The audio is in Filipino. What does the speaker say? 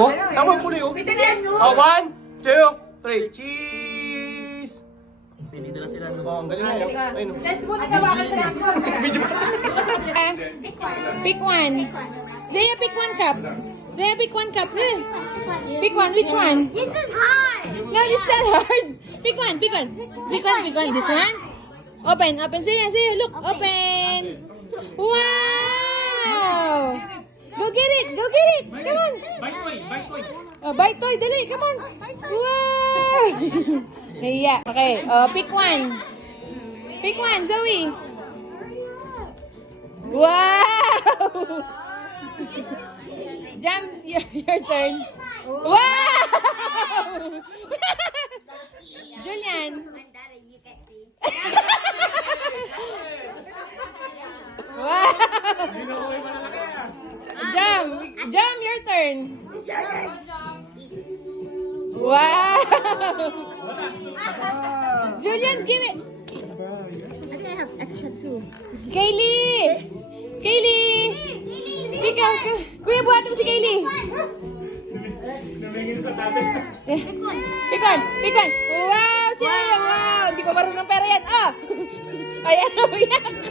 Oh, tama yung kulay, oh. Oh, 1, 2, 3. Cheese! Dito na sila. Oh, ang galing na yun. Ayun. Test mo na gawa ka test mo. Pick one. Zaya, pick one cup. Zaya, pick one cup. Pick one. Which one? This is hard. No, it's not hard. Pick one. Pick one. Pick one. Pick one. This one. Open. Open. Zaya, Zaya, look. Open. Wow. Go get it. Go get it. Come on. Bite toy. Bite toy. Oh, bite toy. Dali. Come on. Wow. Yeah. Okay. Pick one. Pick one, Zoe. Wow. Jam, your turn. Wow. Julian. Wow. Jam, Jam, your turn. Wow. Julian, give it. I think I have extra too. Kaylee! Kaylee! Pika, kuya, buhatin mo si Kaylee. Pikon! Pikon! Wow! Siya! Wow! Hindi pa marunong pera yan. Ah! Ay, ano yan?